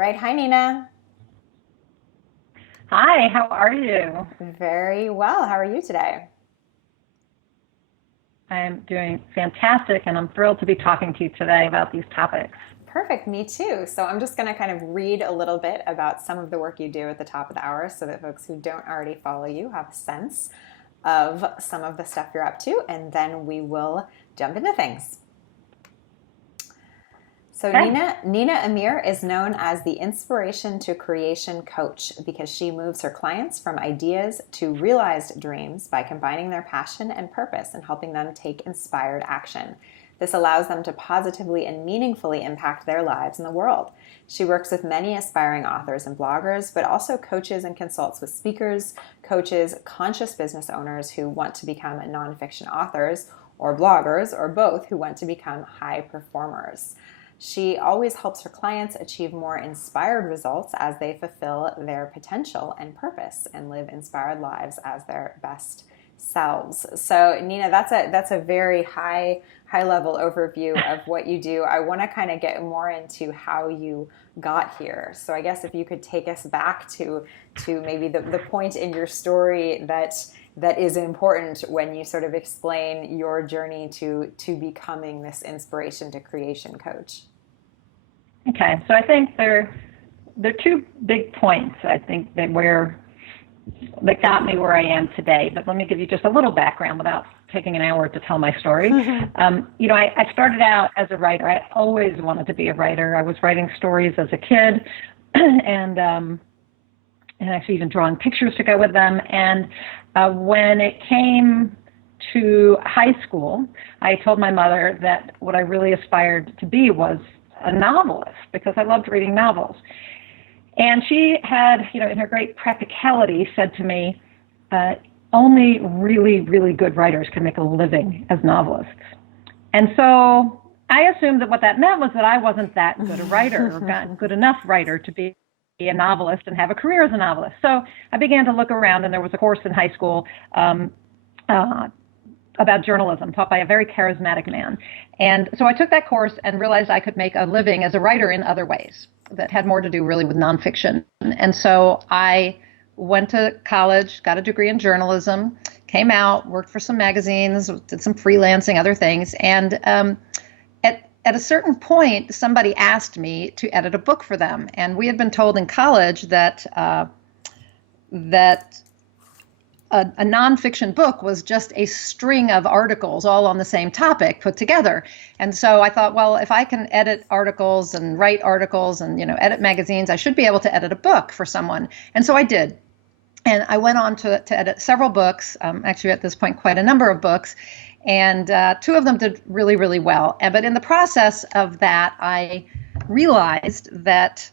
right. Hi, Nina. Hi, how are you? Very well. How are you today? I'm doing fantastic and I'm thrilled to be talking to you today about these topics. Perfect. Me too. So I'm just going to kind of read a little bit about some of the work you do at the top of the hour so that folks who don't already follow you have a sense of some of the stuff you're up to, and then we will jump into things. So Okay. Nina Amir is known as the inspiration to creation coach because she moves her clients from ideas to realized dreams by combining their passion and purpose and helping them take inspired action. This allows them to positively and meaningfully impact their lives and the world. She works with many aspiring authors and bloggers, but also coaches and consults with speakers, coaches, conscious business owners who want to become nonfiction authors, or bloggers, or both who want to become high performers. She always helps her clients achieve more inspired results as they fulfill their potential and purpose and live inspired lives as their best selves. So, Nina, that's a very high level overview of what you do. I want to kind of get more into how you got here. So, I guess if you could take us back to maybe the point in your story that is important when you sort of explain your journey to becoming this inspiration to creation coach. Okay, so I think there are two big points I think that got me where I am today. But let me give you just a little background without taking an hour to tell my story. I started out as a writer. I always wanted to be a writer. I was writing stories as a kid, and actually even drawing pictures to go with them. And when it came to high school, I told my mother that what I really aspired to be was a novelist because I loved reading novels. And she had, in her great practicality, said to me, only really, really good writers can make a living as novelists. And so I assumed that what that meant was that I wasn't that good a writer or not good enough writer to be a novelist and have a career as a novelist. So I began to look around, and there was a course in high school about journalism taught by a very charismatic man. And so I took that course and realized I could make a living as a writer in other ways that had more to do really with nonfiction. And so I went to college, got a degree in journalism, came out, worked for some magazines, did some freelancing, other things. And at a certain point, somebody asked me to edit a book for them. And we had been told in college that a nonfiction book was just a string of articles all on the same topic put together. And so I thought, well, if I can edit articles and write articles and, edit magazines, I should be able to edit a book for someone. And so I did. And I went on to edit several books, actually at this point, quite a number of books. And two of them did really, really well. But in the process of that, I realized that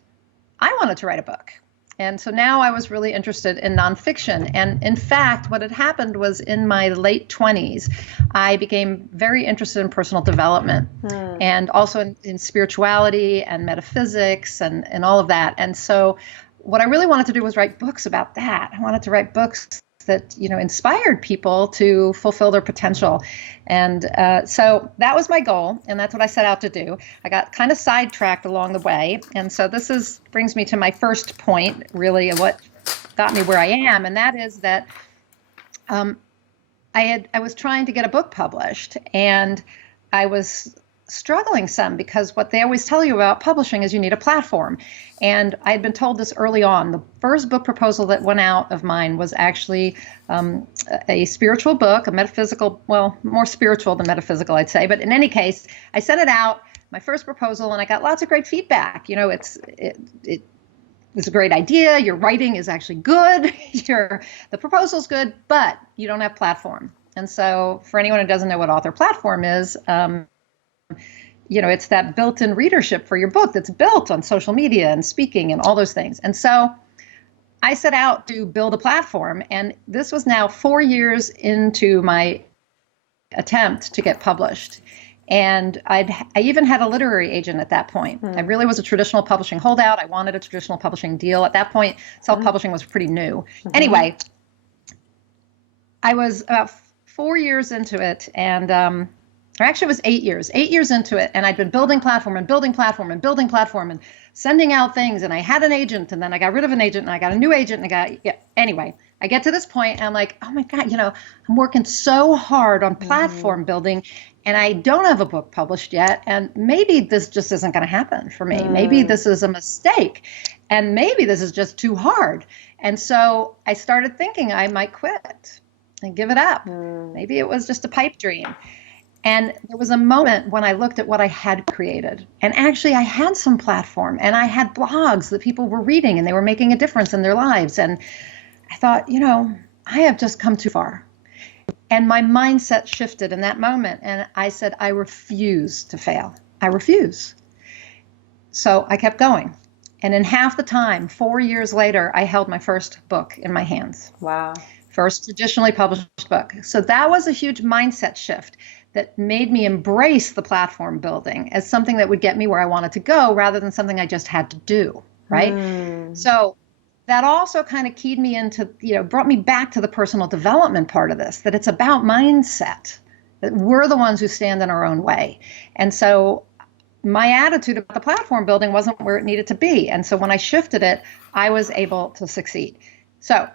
I wanted to write a book. And so now I was really interested in nonfiction. And in fact, what had happened was in my late 20s, I became very interested in personal development and also in spirituality and metaphysics and all of that. And so what I really wanted to do was write books about that. I wanted to write books that, inspired people to fulfill their potential. And so that was my goal, and that's what I set out to do. I got kind of sidetracked along the way. And so brings me to my first point, really, of what got me where I am. And that is that I was trying to get a book published, and I was struggling some because what they always tell you about publishing is you need a platform. And I had been told this early on. The first book proposal that went out of mine was actually a spiritual book, a metaphysical, well, more spiritual than metaphysical, I'd say. But in any case, I sent it out, my first proposal, and I got lots of great feedback. It's a great idea. Your writing is actually good. The proposal's good, but you don't have platform. And so for anyone who doesn't know what author platform is, it's that built-in readership for your book that's built on social media and speaking and all those things. And so I set out to build a platform, and this was now 4 years into my attempt to get published. And I even had a literary agent at that point. I really was a traditional publishing holdout. I wanted a traditional publishing deal. At that point, self-publishing was pretty new. Anyway, I was about 4 years into it, and or actually it was 8 years into it. And I'd been building platform and building platform and building platform and sending out things. And I had an agent, and then I got rid of an agent, and I got a new agent, and anyway, I get to this point and I'm like, oh my God, I'm working so hard on platform building, and I don't have a book published yet. And maybe this just isn't going to happen for me. Maybe this is a mistake, and maybe this is just too hard. And so I started thinking I might quit and give it up. Maybe it was just a pipe dream. And there was a moment when I looked at what I had created. And actually, I had some platform, and I had blogs that people were reading, and they were making a difference in their lives. And I thought, I have just come too far. And my mindset shifted in that moment. And I said, I refuse to fail. I refuse. So I kept going. And in half the time, 4 years later, I held my first book in my hands. Wow. First traditionally published book. So that was a huge mindset shift that made me embrace the platform building as something that would get me where I wanted to go, rather than something I just had to do, right? So that also kind of keyed me into, brought me back to the personal development part of this, that it's about mindset, that we're the ones who stand in our own way. And so my attitude about the platform building wasn't where it needed to be. And so when I shifted it, I was able to succeed. So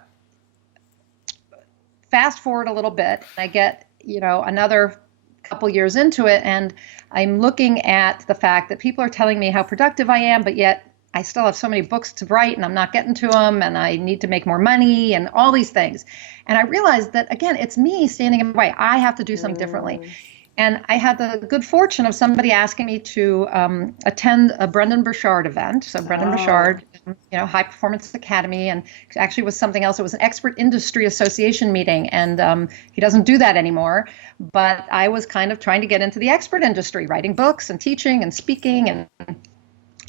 fast forward a little bit, I get, another couple years into it, and I'm looking at the fact that people are telling me how productive I am, but yet I still have so many books to write and I'm not getting to them, and I need to make more money and all these things. And I realized that, again, it's me standing in my way. I have to do something differently. And I had the good fortune of somebody asking me to attend a Brendan Burchard event. So Brendan Burchard, High Performance Academy, and actually was something else. It was an expert industry association meeting, and he doesn't do that anymore. But I was kind of trying to get into the expert industry, writing books and teaching and speaking. And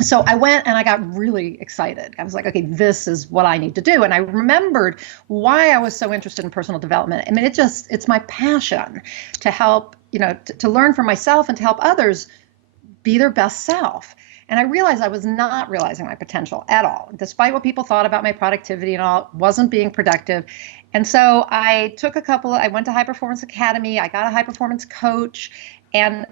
so I went and I got really excited. I was like, okay, this is what I need to do. And I remembered why I was so interested in personal development. I mean, it's my passion to help, to learn for myself and to help others be their best self. And I realized I was not realizing my potential at all. Despite what people thought about my productivity and all, wasn't being productive. And so I went to High Performance Academy. I got a high performance coach, and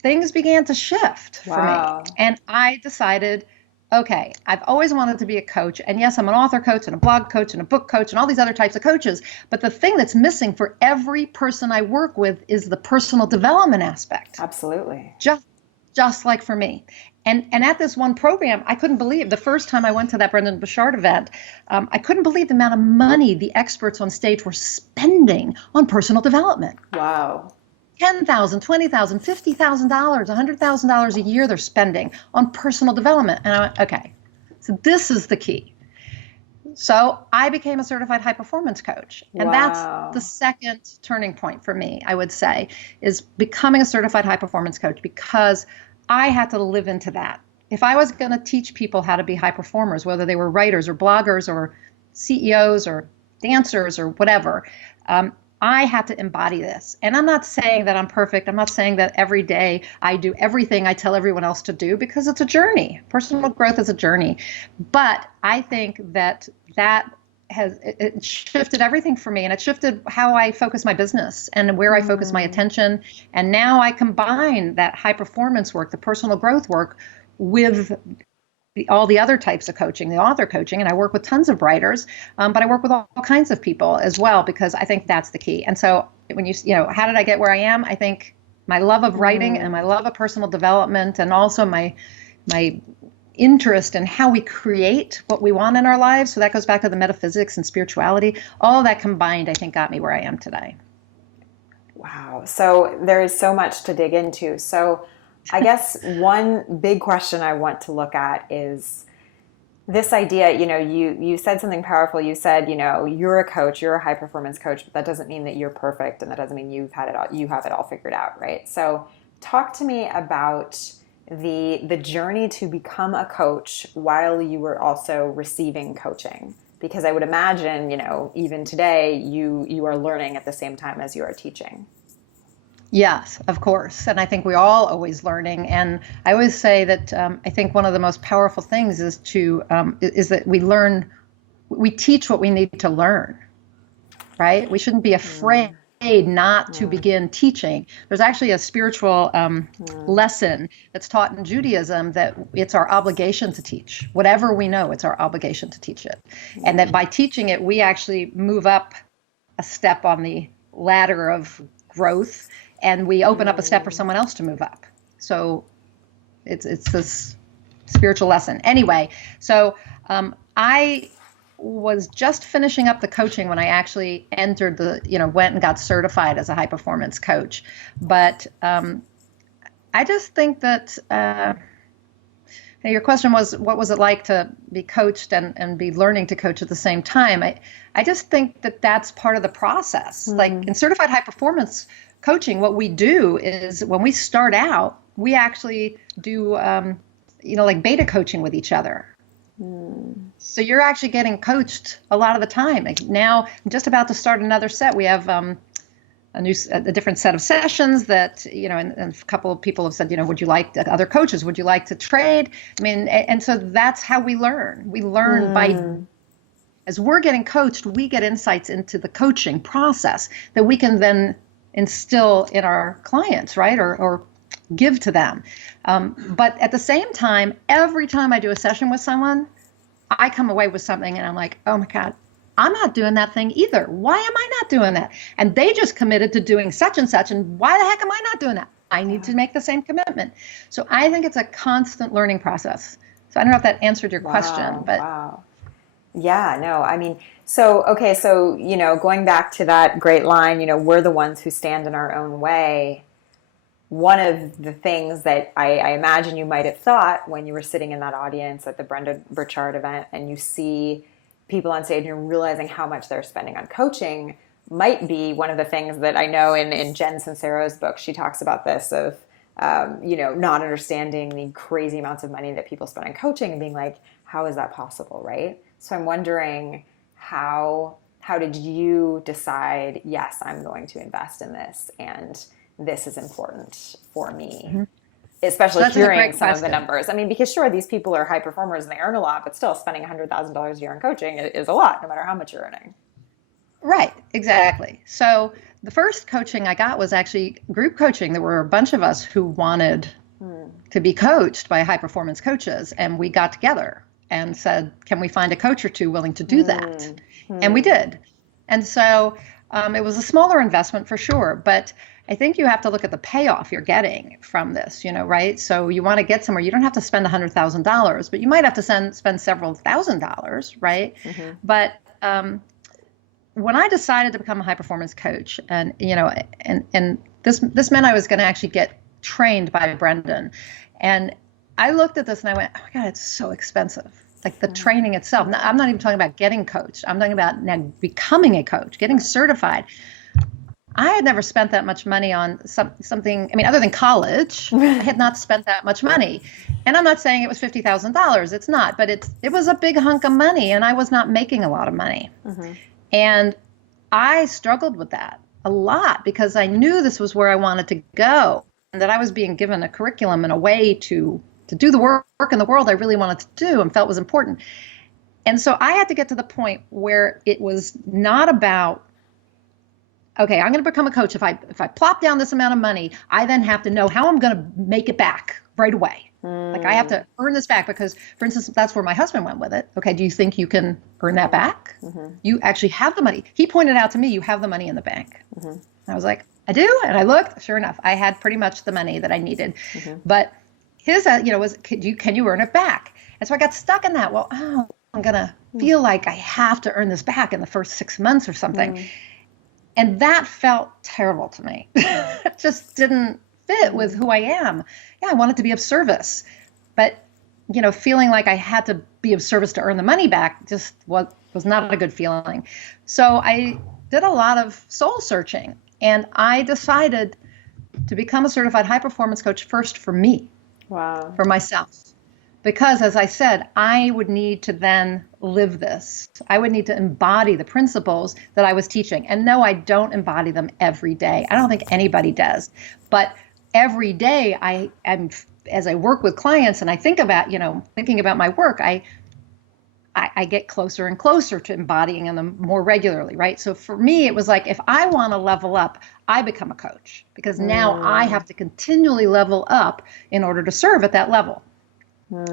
things began to shift for me. And I decided, okay, I've always wanted to be a coach. And yes, I'm an author coach and a blog coach and a book coach and all these other types of coaches. But the thing that's missing for every person I work with is the personal development aspect. Absolutely. Just like for me. And at this one program, I couldn't believe, the first time I went to that Brendan Burchard event, I couldn't believe the amount of money the experts on stage were spending on personal development. Wow. $10,000, $20,000, $50,000, $100,000 a year they're spending on personal development. And I went, okay, so this is the key. So I became a certified high performance coach. And that's the second turning point for me, I would say, is becoming a certified high performance coach, because I had to live into that. If I was going to teach people how to be high performers, whether they were writers or bloggers or CEOs or dancers or whatever, I had to embody this. And I'm not saying that I'm perfect. I'm not saying that every day I do everything I tell everyone else to do, because it's a journey. Personal growth is a journey. But I think that it shifted everything for me, and it shifted how I focus my business and where I focus my attention. And now I combine that high performance work, the personal growth work, with all the other types of coaching, the author coaching, and I work with tons of writers, but I work with all kinds of people as well, because I think that's the key. And so when how did I get where I am? I think my love of writing and my love of personal development, and also my interest in how we create what we want in our lives. So that goes back to the metaphysics and spirituality. All of that combined, I think, got me where I am today. Wow. So there is so much to dig into. So I guess one big question I want to look at is this idea, you said something powerful. You said, you're a coach, you're a high performance coach, but that doesn't mean that you're perfect, and that doesn't mean you have it all figured out, right? So talk to me about the journey to become a coach while you were also receiving coaching, because I would imagine, even today you are learning at the same time as you are teaching. Yes, of course. And I think we're all always learning. And I always say that I think one of the most powerful things is that we teach what we need to learn, right? We shouldn't be afraid not to begin teaching. There's actually a spiritual lesson that's taught in Judaism that it's our obligation to teach. Whatever we know, it's our obligation to teach it. And that by teaching it, we actually move up a step on the ladder of growth, and we open up a step for someone else to move up. So it's this spiritual lesson. Anyway, so I was just finishing up the coaching when I actually entered went and got certified as a high performance coach. But I just think that your question was, what was it like to be coached and be learning to coach at the same time? I just think that that's part of the process. Like in certified high performance coaching, what we do is when we start out, we actually do, like beta coaching with each other. So you're actually getting coached a lot of the time. Like now, I'm just about to start another set. We have a different set of sessions that, and a couple of people have said, would you like other coaches? Would you like to trade? I mean, and so that's how we learn. We learn by, as we're getting coached, we get insights into the coaching process that we can then instill in our clients, right? Or give to them. But at the same time, every time I do a session with someone, I come away with something and I'm like, oh my God, I'm not doing that thing either. Why am I not doing that? And they just committed to doing such and such. And why the heck am I not doing that? I need to make the same commitment. So I think it's a constant learning process. So I don't know if that answered your question, but. Wow. Yeah, no, I mean, so going back to that great line, we're the ones who stand in our own way. One of the things that I imagine you might have thought when you were sitting in that audience at the Brenda Burchard event and you see people on stage and you're realizing how much they're spending on coaching might be one of the things that I know in Jen Sincero's book, she talks about this of, not understanding the crazy amounts of money that people spend on coaching and being like, how is that possible, right? So I'm wondering how did you decide, yes, I'm going to invest in this and this is important for me, especially hearing some of the numbers. I mean, because sure, these people are high performers and they earn a lot, but still spending $100,000 a year on coaching is a lot, no matter how much you're earning. Right, exactly. So the first coaching I got was actually group coaching. There were a bunch of us who wanted to be coached by high performance coaches, and we got together and said, can we find a coach or two willing to do that? And we did. And so it was a smaller investment for sure, but I think you have to look at the payoff you're getting from this, right? So you want to get somewhere. You don't have to spend $100,000, but you might have to spend several $1,000s, right? But when I decided to become a high performance coach, and this meant I was going to actually get trained by Brendan, and I looked at this and I went, oh my God, it's so expensive. Like the training itself. Now, I'm not even talking about getting coached. I'm talking about now becoming a coach, getting certified. I had never spent that much money on something, I mean, other than college, I had not spent that much money. And I'm not saying it was $50,000. It's not, but it was a big hunk of money and I was not making a lot of money. And I struggled with that a lot because I knew this was where I wanted to go and that I was being given a curriculum and a way to do the work in the world I really wanted to do and felt was important. And so I had to get to the point where it was not about, okay, I'm going to become a coach. If I plop down this amount of money, I then have to know how I'm going to make it back right away. Like I have to earn this back because, for instance, that's where my husband went with it. Okay, do you think you can earn that back? You actually have the money. He pointed out to me, you have the money in the bank. I was like, I do? And I looked, sure enough, I had pretty much the money that I needed. But his, was, can you earn it back? And so I got stuck in that. Well, I'm going to feel like I have to earn this back in the first 6 months or something. And that felt terrible to me. It just didn't fit with who I am. Yeah, I wanted to be of service. But, feeling like I had to be of service to earn the money back just was not a good feeling. So I did a lot of soul searching. And I decided to become a certified high performance coach first for me. Wow. For myself. Because as I said, I would need to then live this. I would need to embody the principles that I was teaching. And no, I don't embody them every day. I don't think anybody does. But every day I am, as I work with clients and I think about, thinking about my work, I I get closer and closer to embodying them more regularly, right? So for me, it was like, if I want to level up, I become a coach, because now I have to continually level up in order to serve at that level.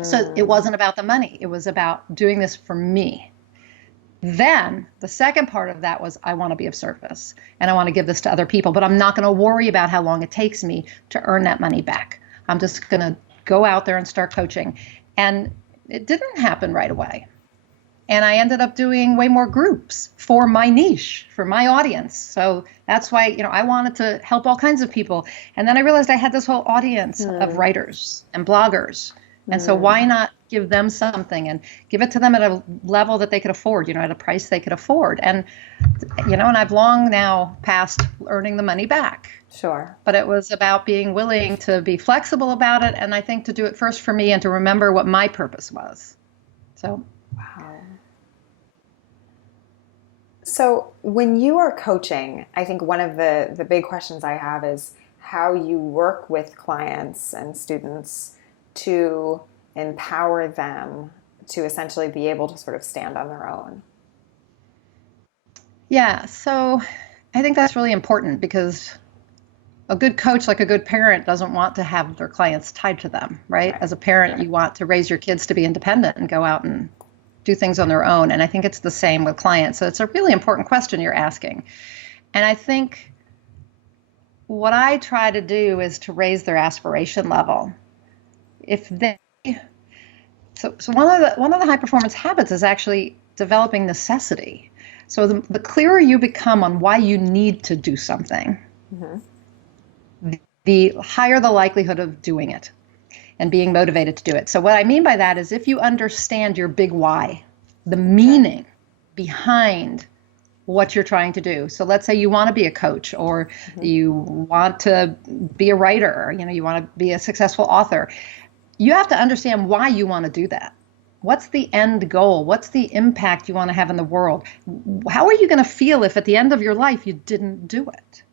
So it wasn't about the money. It was about doing this for me. Then the second part of that was, I want to be of service and I want to give this to other people, but I'm not going to worry about how long it takes me to earn that money back. I'm just going to go out there and start coaching. And it didn't happen right away. And I ended up doing way more groups for my niche, for my audience. So that's why, I wanted to help all kinds of people. And then I realized I had this whole audience of writers and bloggers. And so why not give them something and give it to them at a level that they could afford, at a price they could afford. And, and I've long now passed earning the money back. Sure. But it was about being willing to be flexible about it. And I think to do it first for me and to remember what my purpose was. So. Wow. So when you are coaching, I think one of the big questions I have is how you work with clients and students to empower them to essentially be able to sort of stand on their own. Yeah, so I think that's really important, because a good coach, like a good parent, doesn't want to have their clients tied to them, right? As a parent, you want to raise your kids to be independent and go out and do things on their own. And I think it's the same with clients. So it's a really important question you're asking. And I think what I try to do is to raise their aspiration level. So one of the high performance habits is actually developing necessity. So the clearer you become on why you need to do something, the higher the likelihood of doing it and being motivated to do it. So what I mean by that is, if you understand your big why, the meaning behind what you're trying to do. So let's say you want to be a coach, or you want to be a writer, you want to be a successful author. You have to understand why you want to do that. What's the end goal? What's the impact you want to have in the world? How are you going to feel if at the end of your life you didn't do it?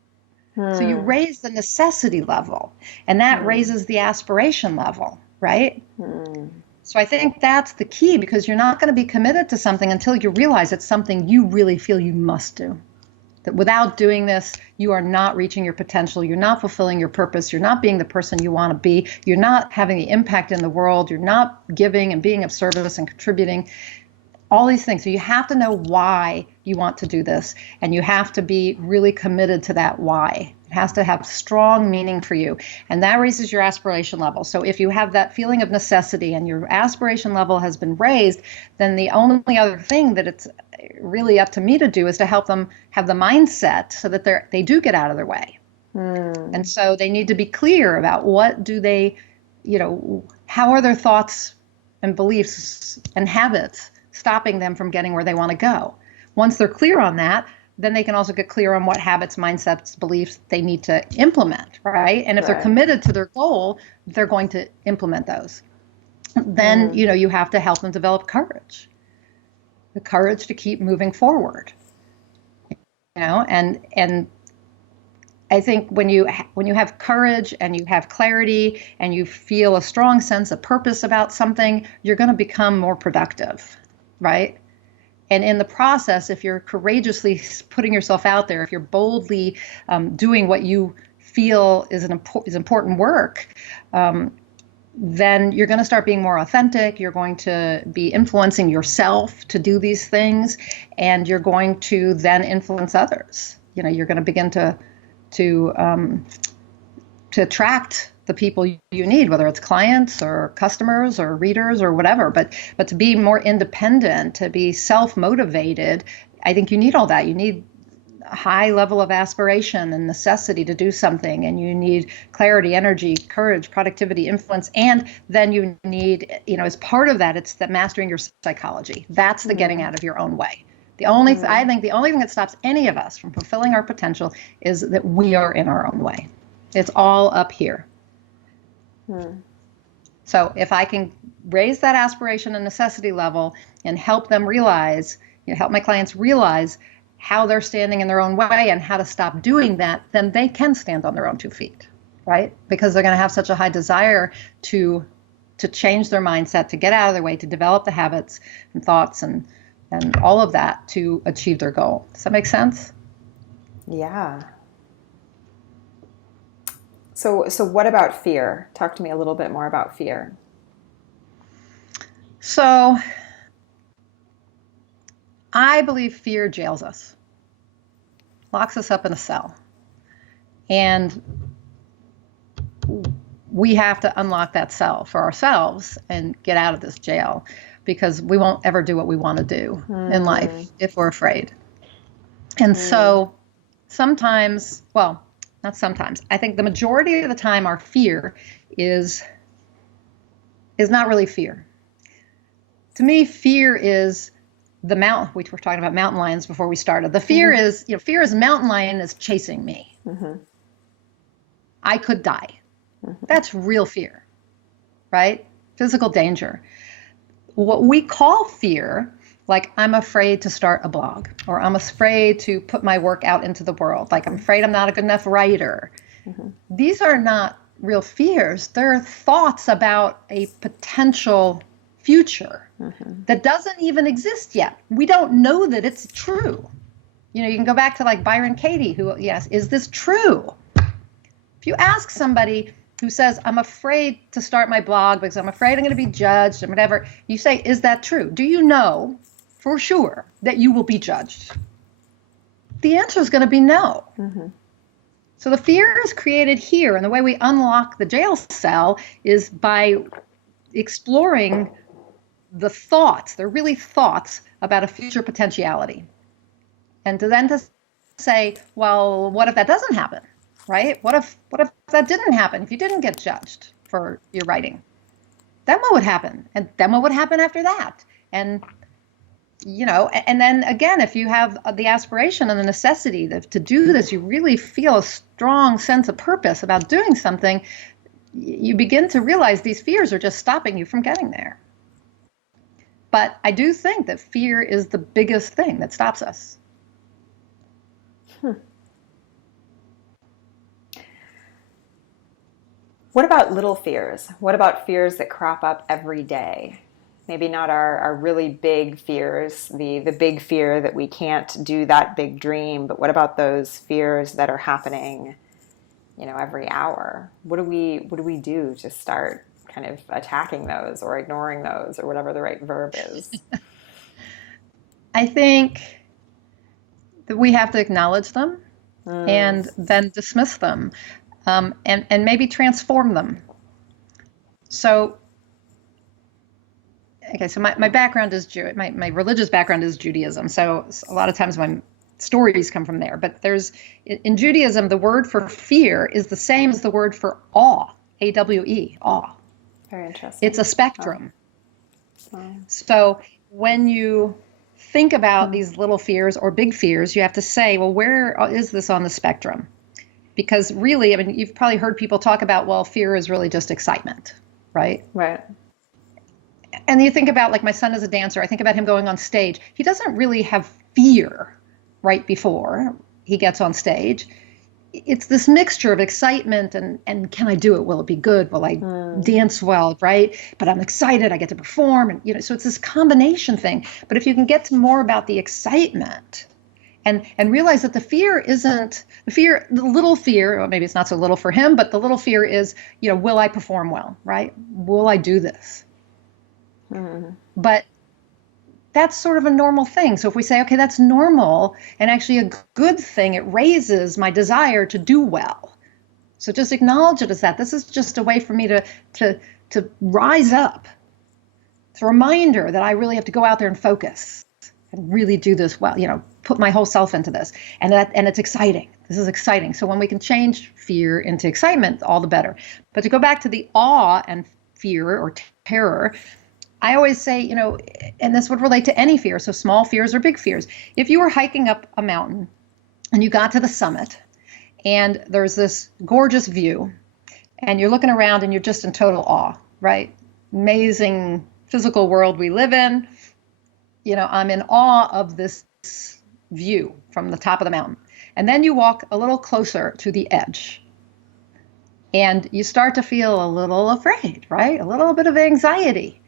So you raise the necessity level, and that raises the aspiration level, right? So I think that's the key, because you're not going to be committed to something until you realize it's something you really feel you must do. That without doing this, you are not reaching your potential. You're not fulfilling your purpose. You're not being the person you want to be. You're not having the impact in the world. You're not giving and being of service and contributing. All these things. So you have to know why you want to do this, and you have to be really committed to that why. It has to have strong meaning for you, and that raises your aspiration level. So if you have that feeling of necessity and your aspiration level has been raised, then the only other thing that it's really up to me to do is to help them have the mindset so that they do get out of their way. And so they need to be clear about what do they, how are their thoughts and beliefs and habits stopping them from getting where they want to go. Once they're clear on that, then they can also get clear on what habits, mindsets, beliefs they need to implement, right? And if they're committed to their goal, they're going to implement those. Then, you have to help them develop courage, the courage to keep moving forward, and I think when you have courage and you have clarity and you feel a strong sense of purpose about something, you're going to become more productive, right? And in the process, if you're courageously putting yourself out there, if you're boldly doing what you feel is important work, then you're going to start being more authentic. You're going to be influencing yourself to do these things, and you're going to then influence others. You're going to begin to attract the people you need, whether it's clients or customers or readers or whatever, but to be more independent, to be self-motivated, I think you need all that. You need a high level of aspiration and necessity to do something, and you need clarity, energy, courage, productivity, influence, and then you need, as part of that, it's that mastering your psychology. That's the getting out of your own way. I think the only thing that stops any of us from fulfilling our potential is that we are in our own way. It's all up here. So if I can raise that aspiration and necessity level and help them realize, help my clients realize how they're standing in their own way and how to stop doing that, then they can stand on their own 2 feet, right? Because they're going to have such a high desire to to change their mindset, to get out of their way, to develop the habits and thoughts and all of that to achieve their goal. Does that make sense? Yeah. So what about fear? Talk to me a little bit more about fear. So I believe fear jails us, locks us up in a cell. And we have to unlock that cell for ourselves and get out of this jail, because we won't ever do what we want to do in life if we're afraid. And so sometimes, well, not sometimes, I think the majority of the time our fear is not really fear. To me, fear is the mountain. We were talking about mountain lions before we started. The fear is, fear is mountain lion is chasing me. I could die. That's real fear, right? Physical danger. What we call fear, like I'm afraid to start a blog, or I'm afraid to put my work out into the world, like I'm afraid I'm not a good enough writer. These are not real fears. They're thoughts about a potential future that doesn't even exist yet. We don't know that it's true. You can go back to like Byron Katie, who, yes, is this true? If you ask somebody who says, I'm afraid to start my blog because I'm afraid I'm going to be judged or whatever, you say, is that true? Do you know for sure that you will be judged? The answer is going to be no. So the fear is created here, and the way we unlock the jail cell is by exploring the thoughts. They're really thoughts about a future potentiality. And to say, well, what if that doesn't happen? Right? What if that didn't happen? If you didn't get judged for your writing, then what would happen? And then what would happen after that? And and then again, if you have the aspiration and the necessity to do this, you really feel a strong sense of purpose about doing something, you begin to realize these fears are just stopping you from getting there. But I do think that fear is the biggest thing that stops us. What about little fears? What about fears that crop up every day? Maybe not our really big fears, the big fear that we can't do that big dream, but what about those fears that are happening, every hour? What do we do to start kind of attacking those or ignoring those or whatever the right verb is? I think that we have to acknowledge them and then dismiss them, and maybe transform them. So my background is my religious background is Judaism. So a lot of times my stories come from there. But in Judaism, the word for fear is the same as the word for awe, A-W-E, awe. Very interesting. It's a spectrum. So when you think about these little fears or big fears, you have to say, well, where is this on the spectrum? Because really, you've probably heard people talk about, well, fear is really just excitement, right? Right. And you think about, like, my son is a dancer. I think about him going on stage. He doesn't really have fear right before he gets on stage. It's this mixture of excitement and can I do it? Will it be good? Will I dance well, right? But I'm excited. I get to perform. And, so it's this combination thing. But if you can get to more about the excitement and realize that the fear isn't the little fear, or maybe it's not so little for him, but the little fear is, will I perform well, right? Will I do this? But that's sort of a normal thing. So if we say, okay, that's normal and actually a good thing, it raises my desire to do well. So just acknowledge it as that. This is just a way for me to rise up. It's a reminder that I really have to go out there and focus and really do this well, put my whole self into this. And it's exciting. This is exciting. So when we can change fear into excitement, all the better. But to go back to the awe and fear or terror, I always say, and this would relate to any fear, so small fears or big fears. If you were hiking up a mountain and you got to the summit and there's this gorgeous view and you're looking around and you're just in total awe, right? Amazing physical world we live in. I'm in awe of this view from the top of the mountain. And then you walk a little closer to the edge. And you start to feel a little afraid, right? A little bit of anxiety.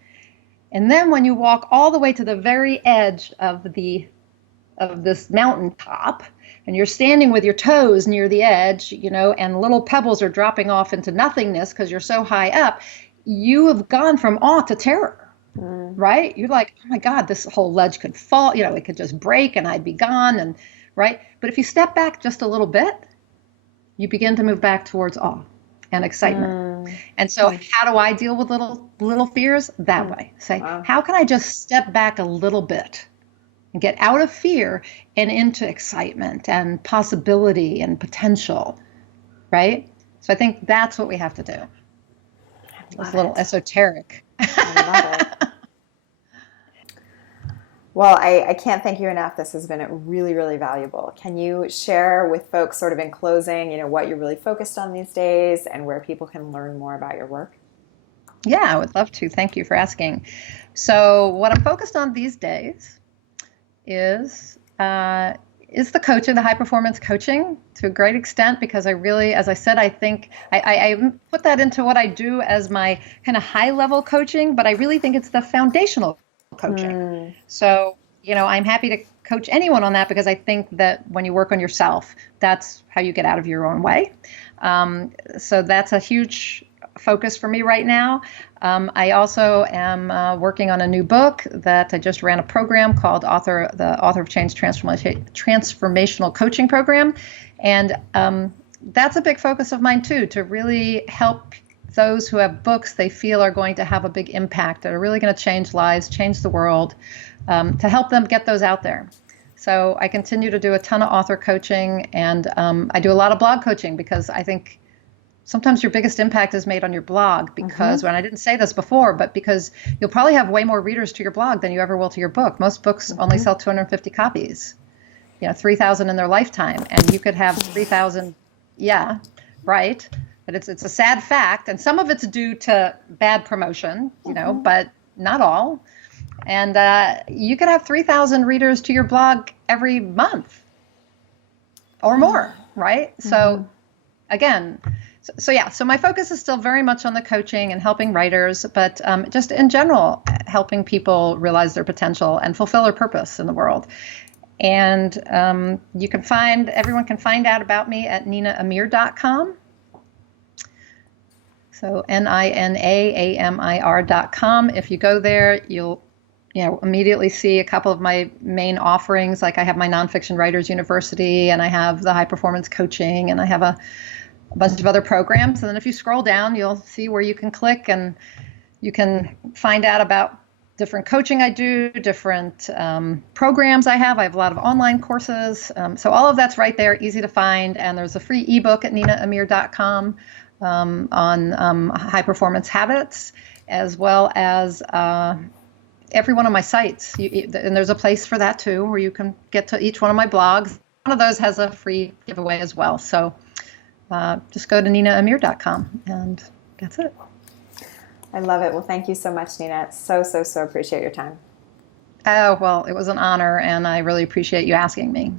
And then when you walk all the way to the very edge of this mountaintop, and you're standing with your toes near the edge, and little pebbles are dropping off into nothingness because you're so high up, you have gone from awe to terror, right? You're like, oh my God, this whole ledge could fall, it could just break and I'd be gone, and right? But if you step back just a little bit, you begin to move back towards awe and excitement. And so how do I deal with little fears? That way. Say, how can I just step back a little bit and get out of fear and into excitement and possibility and potential, right? So I think that's what we have to do. It's a little esoteric. I love it. Well, I can't thank you enough. This has been really, really valuable. Can you share with folks sort of in closing, what you're really focused on these days and where people can learn more about your work? Yeah, I would love to. Thank you for asking. So what I'm focused on these days is the coaching, the high performance coaching to a great extent, because I really, as I said, I think I put that into what I do as my kind of high level coaching, but I really think it's the foundational coaching. So, I'm happy to coach anyone on that, because I think that when you work on yourself, that's how you get out of your own way. So that's a huge focus for me right now. I also am working on a new book that I just ran a program called the Author of Change Transformational Coaching Program. And that's a big focus of mine too, to really help those who have books they feel are going to have a big impact, that are really going to change lives, change the world, to help them get those out there. So I continue to do a ton of author coaching, and I do a lot of blog coaching, because I think sometimes your biggest impact is made on your blog, because when I didn't say this before, but because you'll probably have way more readers to your blog than you ever will to your book. Most books only sell 250 copies, 3,000 in their lifetime, and you could have 3,000. Yeah, right. But it's a sad fact, and some of it's due to bad promotion, but not all. And you could have 3,000 readers to your blog every month or more, right? So again, so my focus is still very much on the coaching and helping writers, but just in general, helping people realize their potential and fulfill their purpose in the world. And everyone can find out about me at ninaamir.com. So NINAAMIR.com. If you go there, you'll immediately see a couple of my main offerings. Like I have my Nonfiction Writers University, and I have the high performance coaching, and I have a bunch of other programs. And then if you scroll down, you'll see where you can click, and you can find out about different coaching I do, different programs I have. I have a lot of online courses. So all of that's right there, easy to find. And there's a free ebook at ninaamir.com on high performance habits, as well as every one of my sites. And there's a place for that too, where you can get to each one of my blogs. One of those has a free giveaway as well. So just go to ninaamir.com, and that's it. I love it. Well, thank you so much, Nina. So appreciate your time. Oh, well, it was an honor, and I really appreciate you asking me.